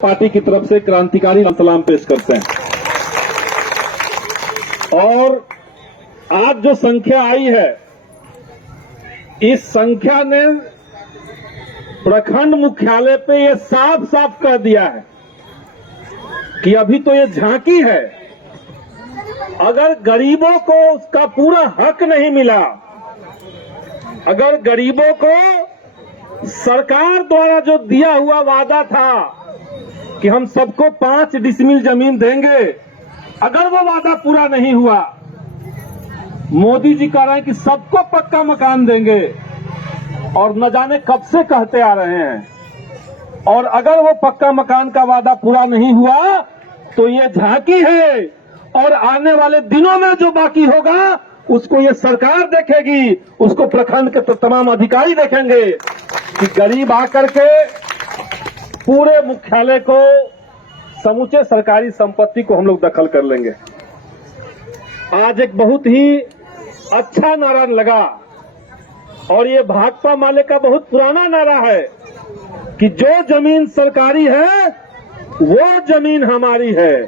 Party की तरफ से क्रांतिकारी सलाम पेश करते हैं। और आज जो संख्या आई है, इस संख्या ने प्रखंड मुख्यालय पे ये साफ साफ कह दिया है कि अभी तो ये झांकी है। अगर गरीबों को उसका पूरा हक नहीं मिला, अगर गरीबों को सरकार द्वारा जो दिया हुआ वादा था कि हम सबको 5 डिसमिल जमीन देंगे, अगर वो वादा पूरा नहीं हुआ, मोदी जी कह रहे हैं कि सबको पक्का मकान देंगे और न जाने कब से कहते आ रहे हैं, और अगर वो पक्का मकान का वादा पूरा नहीं हुआ तो ये झांकी है और आने वाले दिनों में जो बाकी होगा उसको ये सरकार देखेगी, उसको प्रखंड के तमाम अधिकारी देखेंगे कि गरीब आकर के पूरे मुख्यालय को, समूचे सरकारी संपत्ति को हम लोग दखल कर लेंगे। आज एक बहुत ही अच्छा नारा लगा और ये भाकपा माले का बहुत पुराना नारा है कि जो जमीन सरकारी है वो जमीन हमारी है।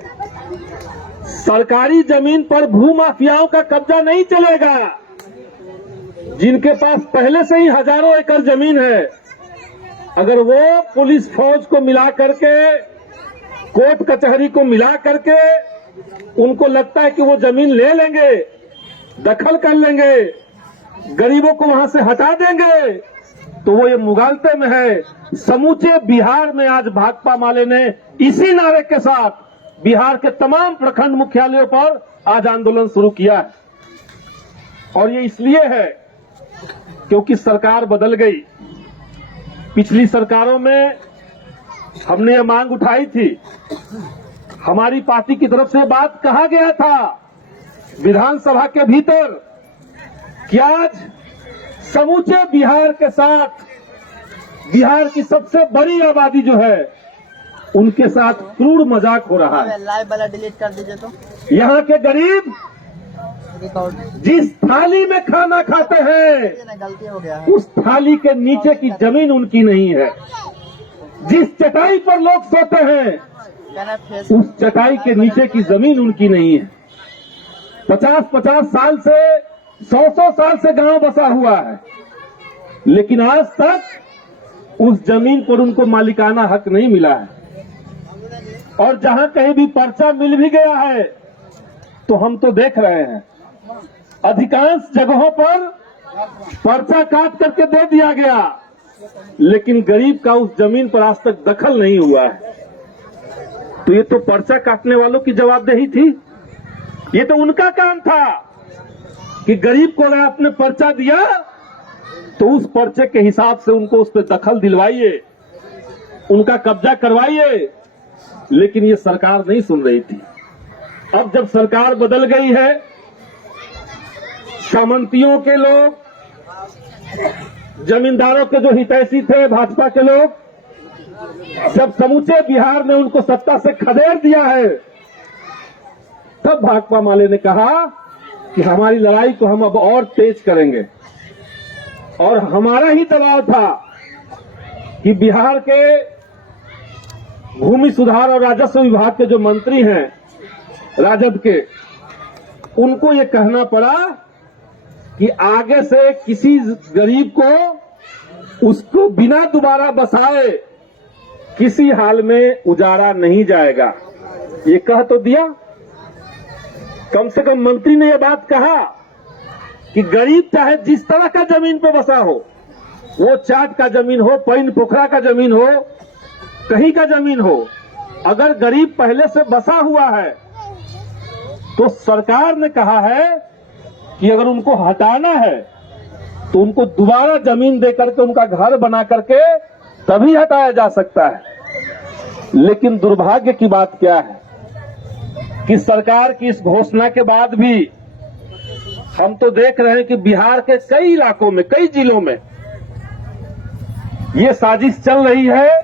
सरकारी जमीन पर भूमाफियाओं का कब्जा नहीं चलेगा। जिनके पास पहले से ही हजारों एकड़ जमीन है, अगर वो पुलिस फौज को मिला करके, कोर्ट कचहरी को मिला करके उनको लगता है कि वो जमीन ले लेंगे, दखल कर लेंगे, गरीबों को वहां से हटा देंगे, तो वो ये मुगालते में है। समूचे बिहार में आज भाकपा माले ने इसी नारे के साथ बिहार के तमाम प्रखंड मुख्यालयों पर आज आंदोलन शुरू किया है। और ये इसलिए है क्योंकि सरकार बदल गई। पिछली सरकारों में हमने ये मांग उठाई थी, हमारी पार्टी की तरफ से बात कहा गया था विधानसभा के भीतर कि आज समूचे बिहार के साथ बिहार की सबसे बड़ी आबादी जो है उनके साथ क्रूर मजाक हो रहा है। लाइव वाला डिलीट कर दीजिए। तो यहाँ के गरीब जिस थाली में खाना खाते हैं गलती हो गया है, उस थाली के नीचे की जमीन उनकी नहीं है। जिस चटाई पर लोग सोते हैं उस चटाई के नीचे की जमीन उनकी नहीं है। 50-50 साल से 100 साल से गांव बसा हुआ है, लेकिन आज तक उस जमीन पर उनको मालिकाना हक नहीं मिला है। और जहां कहीं भी पर्चा मिल भी गया है तो हम तो देख रहे हैं अधिकांश जगहों पर पर्चा काट करके दे दिया गया, लेकिन गरीब का उस जमीन पर आज तक दखल नहीं हुआ है। तो ये तो पर्चा काटने वालों की जवाबदेही थी। ये तो उनका काम था कि गरीब को अगर आपने पर्चा दिया तो उस पर्चे के हिसाब से उनको उस पर दखल दिलवाइए, उनका कब्जा करवाइए। लेकिन ये सरकार नहीं सुन रही थी। अब जब सरकार बदल गई है, सामंतियों के लोग, जमींदारों के जो हितैषी थे भाजपा के लोग, जब समूचे बिहार में उनको सत्ता से खदेड़ दिया है, तब भाकपा माले ने कहा कि हमारी लड़ाई को हम अब और तेज करेंगे। और हमारा ही दबाव था कि बिहार के भूमि सुधार और राजस्व विभाग के जो मंत्री हैं राजद के, उनको ये कहना पड़ा कि आगे से किसी गरीब को उसको बिना दोबारा बसाए किसी हाल में उजाड़ा नहीं जाएगा। ये कह तो दिया, कम से कम मंत्री ने यह बात कहा कि गरीब चाहे जिस तरह का जमीन पे बसा हो, वो चाट का जमीन हो, पैन पोखरा का जमीन हो, कहीं का जमीन हो, अगर गरीब पहले से बसा हुआ है तो सरकार ने कहा है कि अगर उनको हटाना है तो उनको दोबारा जमीन देकर के उनका घर बना करके तभी हटाया जा सकता है। लेकिन दुर्भाग्य की बात क्या है कि सरकार की इस घोषणा के बाद भी हम तो देख रहे हैं कि बिहार के कई इलाकों में, कई जिलों में ये साजिश चल रही है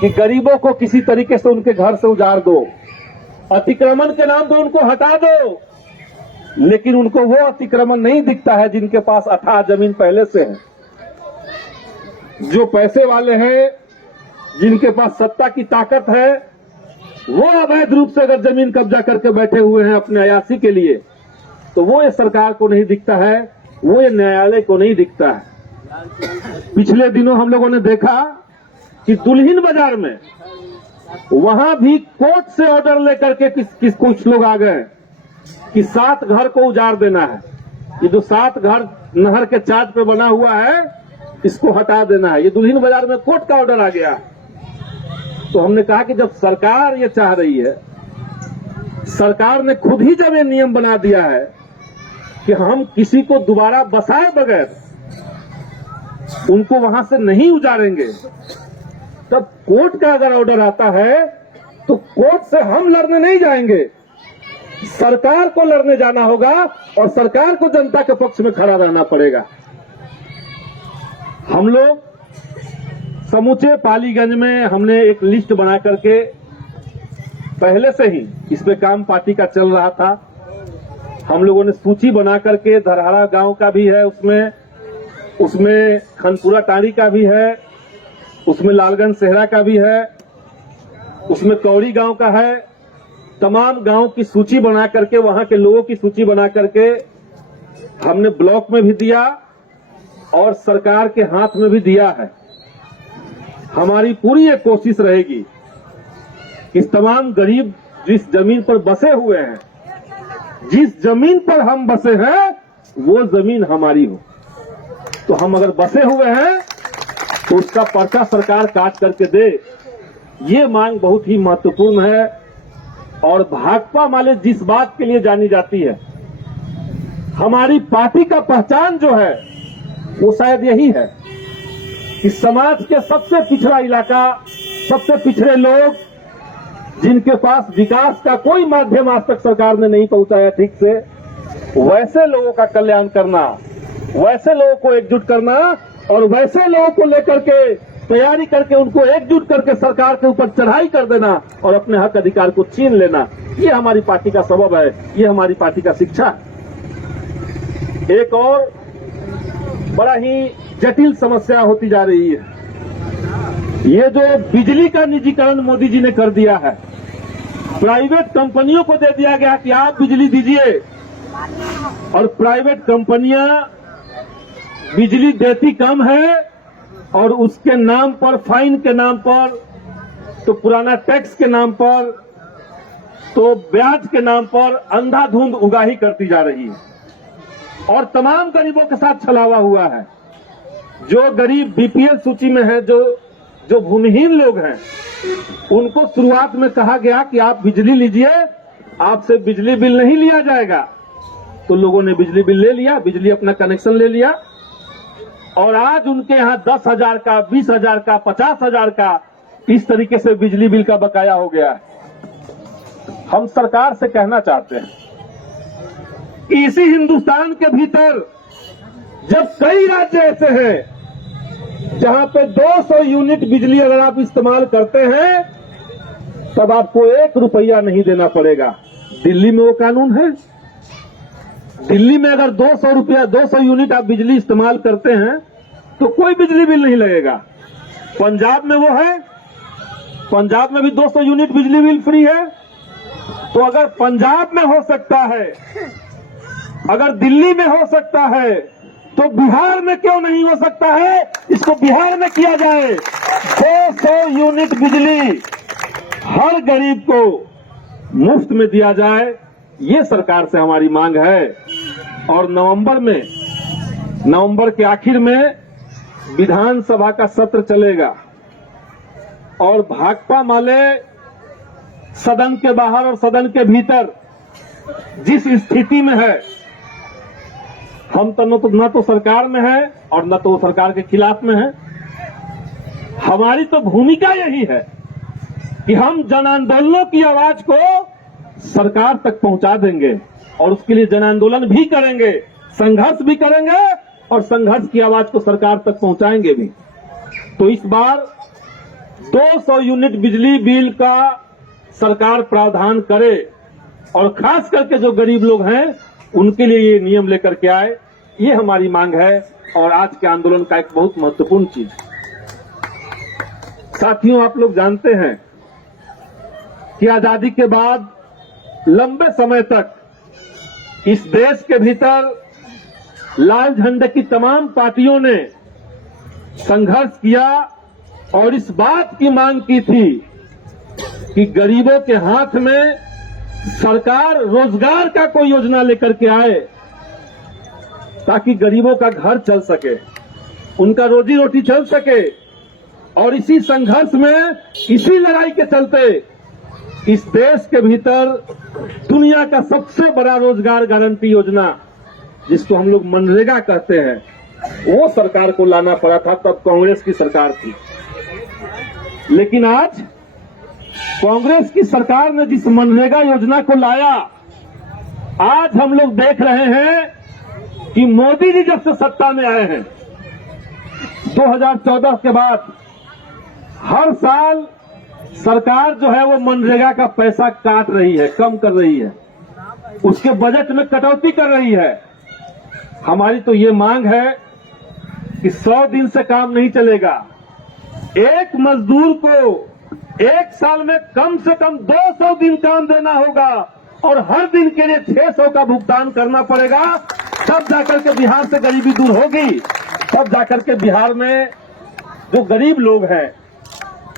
कि गरीबों को किसी तरीके से उनके घर से उजाड़ दो, अतिक्रमण के नाम पर उनको हटा दो। लेकिन उनको वो अतिक्रमण नहीं दिखता है जिनके पास अथाह जमीन पहले से है। जो पैसे वाले हैं जिनके पास सत्ता की ताकत है, वो अवैध रूप से अगर जमीन कब्जा करके बैठे हुए हैं अपने अयासी के लिए, तो वो ये सरकार को नहीं दिखता है, वो ये न्यायालय को नहीं दिखता है। पिछले दिनों हम लोगों ने देखा कि दुल्हिन बाजार में वहां भी कोर्ट से ऑर्डर लेकर के कुछ लोग आ गए कि 7 घर को उजाड़ देना है। ये जो 7 घर नहर के चार्ज पे बना हुआ है, इसको हटा देना है। ये दुल्हिन बाजार में कोर्ट का ऑर्डर आ गया। तो हमने कहा कि जब सरकार ये चाह रही है, सरकार ने खुद ही जब ये नियम बना दिया है कि हम किसी को दोबारा बसाए बगैर उनको वहां से नहीं उजाड़ेंगे, तब कोर्ट का अगर ऑर्डर आता है तो कोर्ट से हम लड़ने नहीं जाएंगे, सरकार को लड़ने जाना होगा और सरकार को जनता के पक्ष में खड़ा रहना पड़ेगा। हम लोग समूचे पालीगंज में हमने एक लिस्ट बना करके, पहले से ही इस पे काम पार्टी का चल रहा था, हम लोगों ने सूची बना करके, धरहरा गांव का भी है उसमें खनपुरा टारी का भी है, उसमें लालगंज सेहरा का भी है, उसमें कौड़ी गांव का है। तमाम गांव की सूची बना करके, वहां के लोगों की सूची बना करके हमने ब्लॉक में भी दिया और सरकार के हाथ में भी दिया है। हमारी पूरी एक कोशिश रहेगी कि तमाम गरीब जिस जमीन पर बसे हुए हैं, जिस जमीन पर हम बसे हैं, वो जमीन हमारी हो। तो हम अगर बसे हुए हैं तो उसका पर्चा सरकार काट करके दे। ये मांग बहुत ही महत्वपूर्ण है। और भाकपा माले जिस बात के लिए जानी जाती है, हमारी पार्टी का पहचान जो है वो शायद यही है कि समाज के सबसे पिछड़ा इलाका, सबसे पिछड़े लोग, जिनके पास विकास का कोई माध्यम आज तक सरकार ने नहीं पहुंचाया ठीक से, वैसे लोगों का कल्याण करना, वैसे लोगों को एकजुट करना और वैसे लोगों को लेकर के तैयारी करके उनको एकजुट करके सरकार के ऊपर चढ़ाई कर देना और अपने हक अधिकार को छीन लेना, ये हमारी पार्टी का सबब है, ये हमारी पार्टी का शिक्षा है। एक और बड़ा ही जटिल समस्या होती जा रही है, ये जो बिजली का निजीकरण मोदी जी ने कर दिया है, प्राइवेट कंपनियों को दे दिया गया कि आप बिजली दीजिए, और प्राइवेट कंपनियां बिजली देती कम है और उसके नाम पर, फाइन के नाम पर, तो पुराना टैक्स के नाम पर, तो ब्याज के नाम पर अंधाधुंध उगाही करती जा रही है और तमाम गरीबों के साथ छलावा हुआ है। जो गरीब बीपीएल सूची में है, जो भूमिहीन लोग हैं, उनको शुरुआत में कहा गया कि आप बिजली लीजिए, आपसे बिजली बिल नहीं लिया जाएगा। तो लोगों ने बिजली बिल ले लिया, बिजली अपना कनेक्शन ले लिया और आज उनके यहाँ 10,000 का, 20,000 का, 50,000 का इस तरीके से बिजली बिल का बकाया हो गया है। हम सरकार से कहना चाहते हैं कि इसी हिंदुस्तान के भीतर जब कई राज्य ऐसे हैं जहां पे 200 यूनिट बिजली अगर आप इस्तेमाल करते हैं तब आपको 1 रुपया नहीं देना पड़ेगा। दिल्ली में वो कानून है। दिल्ली में अगर 200 यूनिट आप बिजली इस्तेमाल करते हैं तो कोई बिजली बिल नहीं लगेगा। पंजाब में वो है, पंजाब में भी 200 यूनिट बिजली बिल फ्री है। तो अगर पंजाब में हो सकता है, अगर दिल्ली में हो सकता है, तो बिहार में क्यों नहीं हो सकता है? इसको बिहार में किया जाए। 200 यूनिट बिजली हर गरीब को मुफ्त में दिया जाए, ये सरकार से हमारी मांग है। और नवंबर के आखिर में विधानसभा का सत्र चलेगा और भाकपा माले सदन के बाहर और सदन के भीतर जिस स्थिति में है, हम तो न तो सरकार में है और न तो सरकार के खिलाफ में है। हमारी तो भूमिका यही है कि हम जन आंदोलनों की आवाज को सरकार तक पहुंचा देंगे और उसके लिए जन आंदोलन भी करेंगे, संघर्ष भी करेंगे और संघर्ष की आवाज को सरकार तक पहुंचाएंगे भी। तो इस बार 200 यूनिट बिजली बिल का सरकार प्रावधान करे और खास करके जो गरीब लोग हैं उनके लिए ये नियम लेकर के आए, ये हमारी मांग है और आज के आंदोलन का एक बहुत महत्वपूर्ण चीज। साथियों, आप लोग जानते हैं कि आजादी के बाद लंबे समय तक इस देश के भीतर लाल झंडे की तमाम पार्टियों ने संघर्ष किया और इस बात की मांग की थी कि गरीबों के हाथ में सरकार रोजगार का कोई योजना लेकर के आए ताकि गरीबों का घर चल सके, उनका रोजी रोटी चल सके। और इसी संघर्ष में, इसी लड़ाई के चलते इस देश के भीतर दुनिया का सबसे बड़ा रोजगार गारंटी योजना, जिसको हम लोग मनरेगा कहते हैं, वो सरकार को लाना पड़ा था। तब कांग्रेस की सरकार थी। लेकिन आज कांग्रेस की सरकार ने जिस मनरेगा योजना को लाया, आज हम लोग देख रहे हैं कि मोदी जी जब से सत्ता में आए हैं 2014 के बाद, हर साल सरकार जो है वो मनरेगा का पैसा काट रही है, कम कर रही है, उसके बजट में कटौती कर रही है। हमारी तो ये मांग है कि 100 दिन से काम नहीं चलेगा। एक मजदूर को एक साल में कम से कम 200 दिन काम देना होगा और हर दिन के लिए 600 का भुगतान करना पड़ेगा। तब जाकर के बिहार से गरीबी दूर होगी, तब जाकर के बिहार में जो गरीब लोग हैं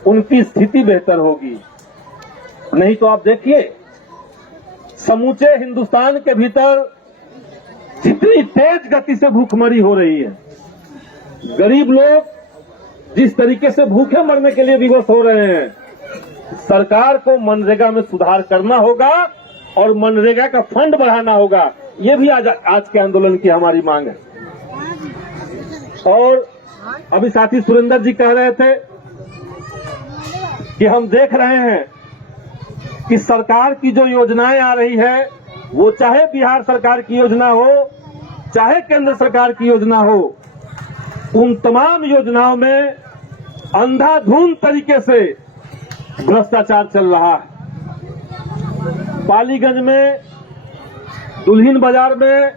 उनकी स्थिति बेहतर होगी। नहीं तो आप देखिए, समूचे हिंदुस्तान के भीतर जितनी तेज गति से भूखमरी हो रही है, गरीब लोग जिस तरीके से भूखे मरने के लिए विवश हो रहे हैं, सरकार को मनरेगा में सुधार करना होगा और मनरेगा का फंड बढ़ाना होगा। ये भी आज के आंदोलन की हमारी मांग है। और अभी साथी सुरेंद्र जी कह रहे थे कि हम देख रहे हैं कि सरकार की जो योजनाएं आ रही है, वो चाहे बिहार सरकार की योजना हो, चाहे केंद्र सरकार की योजना हो, उन तमाम योजनाओं में अंधाधुंध तरीके से भ्रष्टाचार चल रहा है। पालीगंज में, दुल्हिन बाजार में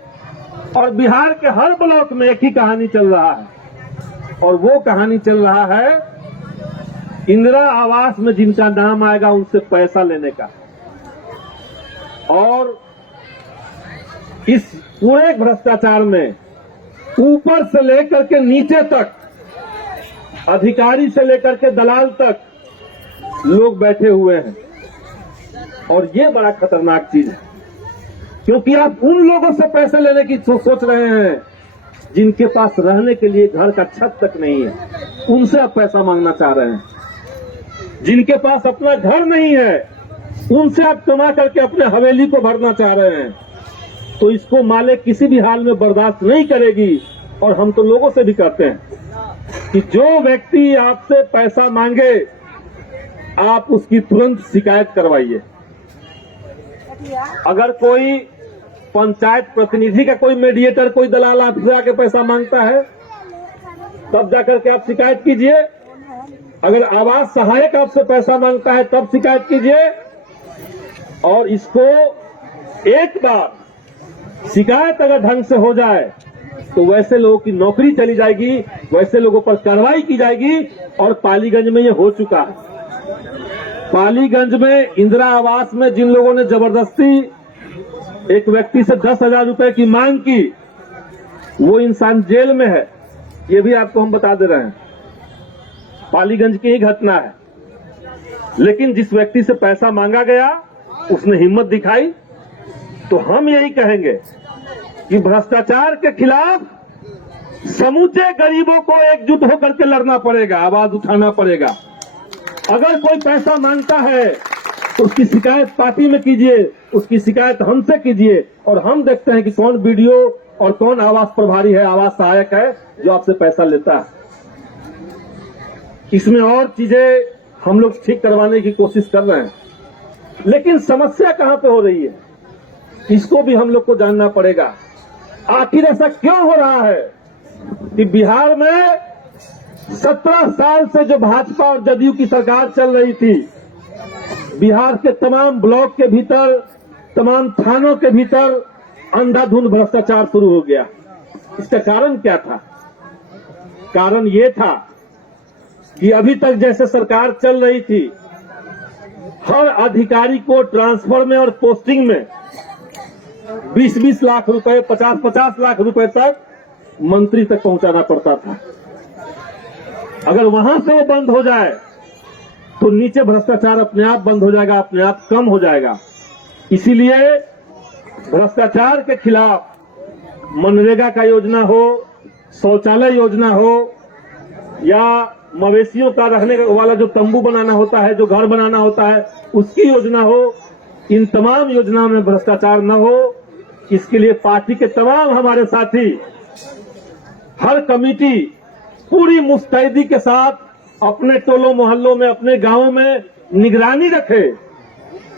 और बिहार के हर ब्लॉक में एक ही कहानी चल रहा है, और वो कहानी चल रहा है इंदिरा आवास में जिनका नाम आएगा उनसे पैसा लेने का। और इस पूरे भ्रष्टाचार में ऊपर से लेकर के नीचे तक, अधिकारी से लेकर के दलाल तक लोग बैठे हुए हैं। और ये बड़ा खतरनाक चीज है, क्योंकि आप उन लोगों से पैसे लेने की सोच रहे हैं जिनके पास रहने के लिए घर का छत तक नहीं है, उनसे आप पैसा मांगना चाह रहे हैं। जिनके पास अपना घर नहीं है, उनसे आप कमा करके अपने हवेली को भरना चाह रहे हैं। तो इसको माले किसी भी हाल में बर्दाश्त नहीं करेगी। और हम तो लोगों से भी कहते हैं कि जो व्यक्ति आपसे पैसा मांगे, आप उसकी तुरंत शिकायत करवाइए। अगर कोई पंचायत प्रतिनिधि का कोई मीडिएटर, कोई दलाल आपसे आके पैसा मांगता है, तब जाकर के आप शिकायत कीजिए। अगर आवास सहायक आपसे पैसा मांगता है, तब शिकायत कीजिए। और इसको एक बार शिकायत अगर ढंग से हो जाए तो वैसे लोगों की नौकरी चली जाएगी, वैसे लोगों पर कार्रवाई की जाएगी। और पालीगंज में ये हो चुका है। पालीगंज में इंदिरा आवास में जिन लोगों ने जबरदस्ती एक व्यक्ति से 10,000 रुपए की मांग की, वो इंसान जेल में है। ये भी आपको हम बता दे रहे हैं, पालीगंज की ही घटना है। लेकिन जिस व्यक्ति से पैसा मांगा गया, उसने हिम्मत दिखाई। तो हम यही कहेंगे कि भ्रष्टाचार के खिलाफ समूचे गरीबों को एकजुट होकर के लड़ना पड़ेगा, आवाज उठाना पड़ेगा। अगर कोई पैसा मांगता है तो उसकी शिकायत पार्टी में कीजिए, उसकी शिकायत हमसे कीजिए, और हम देखते हैं कि कौन वीडियो और कौन आवास प्रभारी है, आवास सहायक है जो आपसे पैसा लेता है। इसमें और चीजें हम लोग ठीक करवाने की कोशिश कर रहे हैं, लेकिन समस्या कहां पे हो रही है, इसको भी हम लोग को जानना पड़ेगा। आखिर ऐसा क्यों हो रहा है कि बिहार में 17 साल से जो भाजपा और जदयू की सरकार चल रही थी, बिहार के तमाम ब्लॉक के भीतर, तमाम थानों के भीतर अंधाधुंध भ्रष्टाचार शुरू हो गया। इसका कारण क्या था? कारण ये था कि अभी तक जैसे सरकार चल रही थी, हर अधिकारी को ट्रांसफर में और पोस्टिंग में 20-20 लाख रुपए, 50-50 लाख रुपए तक मंत्री तक पहुंचाना पड़ता था। अगर वहां से वो बंद हो जाए तो नीचे भ्रष्टाचार अपने आप बंद हो जाएगा, अपने आप कम हो जाएगा। इसीलिए भ्रष्टाचार के खिलाफ मनरेगा का योजना हो, शौचालय योजना हो, या मवेशियों का रहने वाला जो तंबू बनाना होता है, जो घर बनाना होता है, उसकी योजना हो, इन तमाम योजनाओं में भ्रष्टाचार न हो, इसके लिए पार्टी के तमाम हमारे साथी हर कमेटी पूरी मुस्तैदी के साथ अपने टोलों मोहल्लों में, अपने गांवों में निगरानी रखे।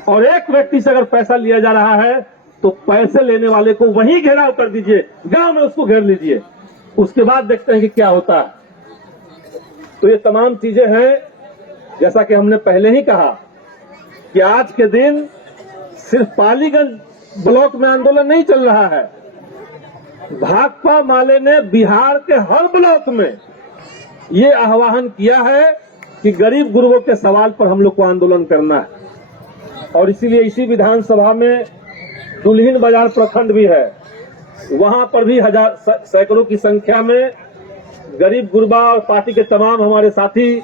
और एक व्यक्ति से अगर पैसा लिया जा रहा है तो पैसे लेने वाले को वहीं घेराव कर दीजिए, गांव में उसको घेर लीजिए, उसके बाद देखते हैं कि क्या होता है। तो ये तमाम चीजें हैं, जैसा कि हमने पहले ही कहा कि आज के दिन सिर्फ पालीगंज ब्लॉक में आंदोलन नहीं चल रहा है। भाकपा माले ने बिहार के हर ब्लॉक में ये आह्वान किया है कि गरीब गुरबों के सवाल पर हम लोग को आंदोलन करना है। और इसीलिए इसी विधानसभा में दुल्हिन बाजार प्रखंड भी है, वहां पर भी सैकड़ों की संख्या में गरीब गुरबा और पार्टी के तमाम हमारे साथी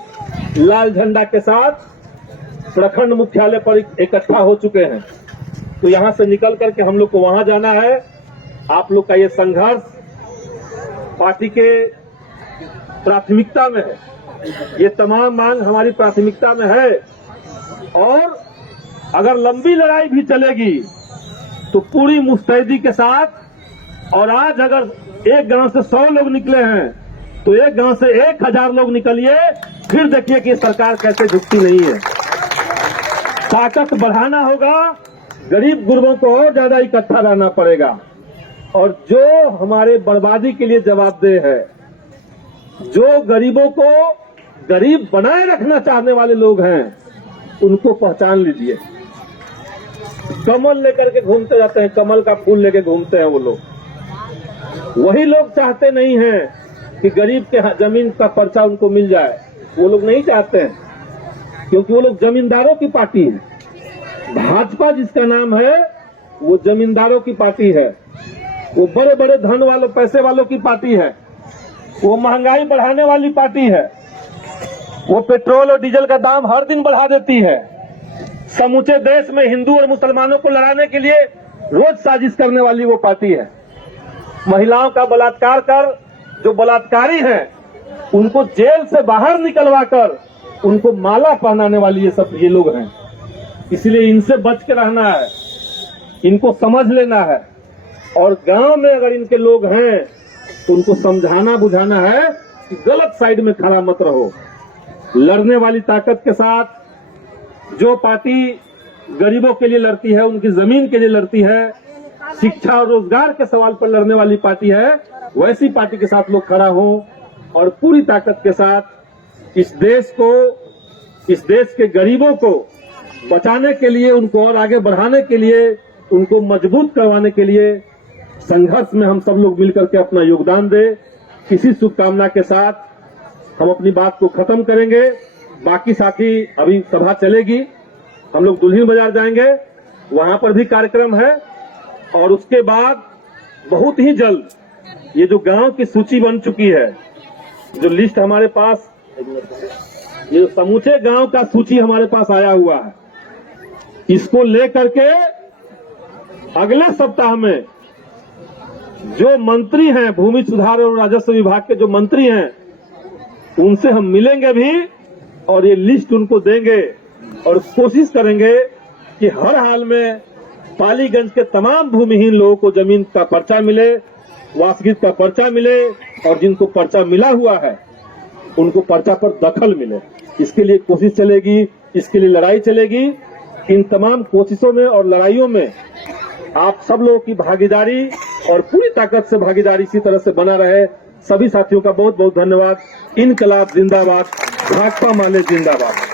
लाल झंडा के साथ प्रखंड मुख्यालय पर इकट्ठा हो चुके हैं। तो यहां से निकल करके हम लोग को वहां जाना है। आप लोग का ये संघर्ष पार्टी के प्राथमिकता में है, ये तमाम मांग हमारी प्राथमिकता में है। और अगर लंबी लड़ाई भी चलेगी तो पूरी मुस्तैदी के साथ। और आज अगर एक गांव से 100 लोग निकले हैं तो एक गांव से 1000 लोग निकलिए, फिर देखिए कि सरकार कैसे झुकती नहीं है। ताकत बढ़ाना होगा, गरीब गुरबों को और ज्यादा इकट्ठा रहना पड़ेगा। और जो हमारे बर्बादी के लिए जवाबदेह है, जो गरीबों को गरीब बनाए रखना चाहने वाले लोग हैं, उनको पहचान लीजिए। कमल लेकर के घूमते जाते हैं, कमल का फूल लेके घूमते हैं वो लोग। वही लोग चाहते नहीं हैं कि गरीब के जमीन का पर्चा उनको मिल जाए, वो लोग नहीं चाहते हैं, क्योंकि वो लोग जमींदारों की पार्टी है। भाजपा जिसका नाम है वो जमींदारों की पार्टी है, वो बड़े बड़े धन वालों, पैसे वालों की पार्टी है, वो महंगाई बढ़ाने वाली पार्टी है, वो पेट्रोल और डीजल का दाम हर दिन बढ़ा देती है, समूचे देश में हिंदू और मुसलमानों को लड़ाने के लिए रोज साजिश करने वाली वो पार्टी है। महिलाओं का बलात्कार कर जो बलात्कारी हैं उनको जेल से बाहर निकलवा कर उनको माला पहनाने वाली ये लोग हैं। इसलिए इनसे बच के रहना है, इनको समझ लेना है। और गांव में अगर इनके लोग हैं तो उनको समझाना बुझाना है कि गलत साइड में खड़ा मत रहो। लड़ने वाली ताकत के साथ जो पार्टी गरीबों के लिए लड़ती है, उनकी जमीन के लिए लड़ती है, शिक्षा और रोजगार के सवाल पर लड़ने वाली पार्टी है, वैसी पार्टी के साथ लोग खड़ा हों और पूरी ताकत के साथ इस देश को, इस देश के गरीबों को बचाने के लिए, उनको और आगे बढ़ाने के लिए, उनको मजबूत करवाने के लिए संघर्ष में हम सब लोग मिलकर के अपना योगदान दें। इसी शुभकामना के साथ हम अपनी बात को खत्म करेंगे। बाकी साथी अभी सभा चलेगी, हम लोग दुल्हिन बाजार जाएंगे, वहां पर भी कार्यक्रम है। और उसके बाद बहुत ही जल्द ये जो गांव की सूची बन चुकी है, जो लिस्ट हमारे पास, ये समूचे गांव का सूची हमारे पास आया हुआ है, इसको लेकर के अगले सप्ताह में जो मंत्री हैं, भूमि सुधार और राजस्व विभाग के जो मंत्री हैं, उनसे हम मिलेंगे भी और ये लिस्ट उनको देंगे और कोशिश करेंगे कि हर हाल में पालीगंज के तमाम भूमिहीन लोगों को जमीन का पर्चा मिले, वासगीत का पर्चा मिले, और जिनको पर्चा मिला हुआ है उनको पर्चा पर दखल मिले। इसके लिए कोशिश चलेगी, इसके लिए लड़ाई चलेगी। इन तमाम कोशिशों में और लड़ाइयों में आप सब लोगों की भागीदारी और पूरी ताकत से भागीदारी इसी तरह से बना रहे। सभी साथियों का बहुत बहुत धन्यवाद। इनकलाब जिंदाबाद, भाकपा माले जिंदाबाद।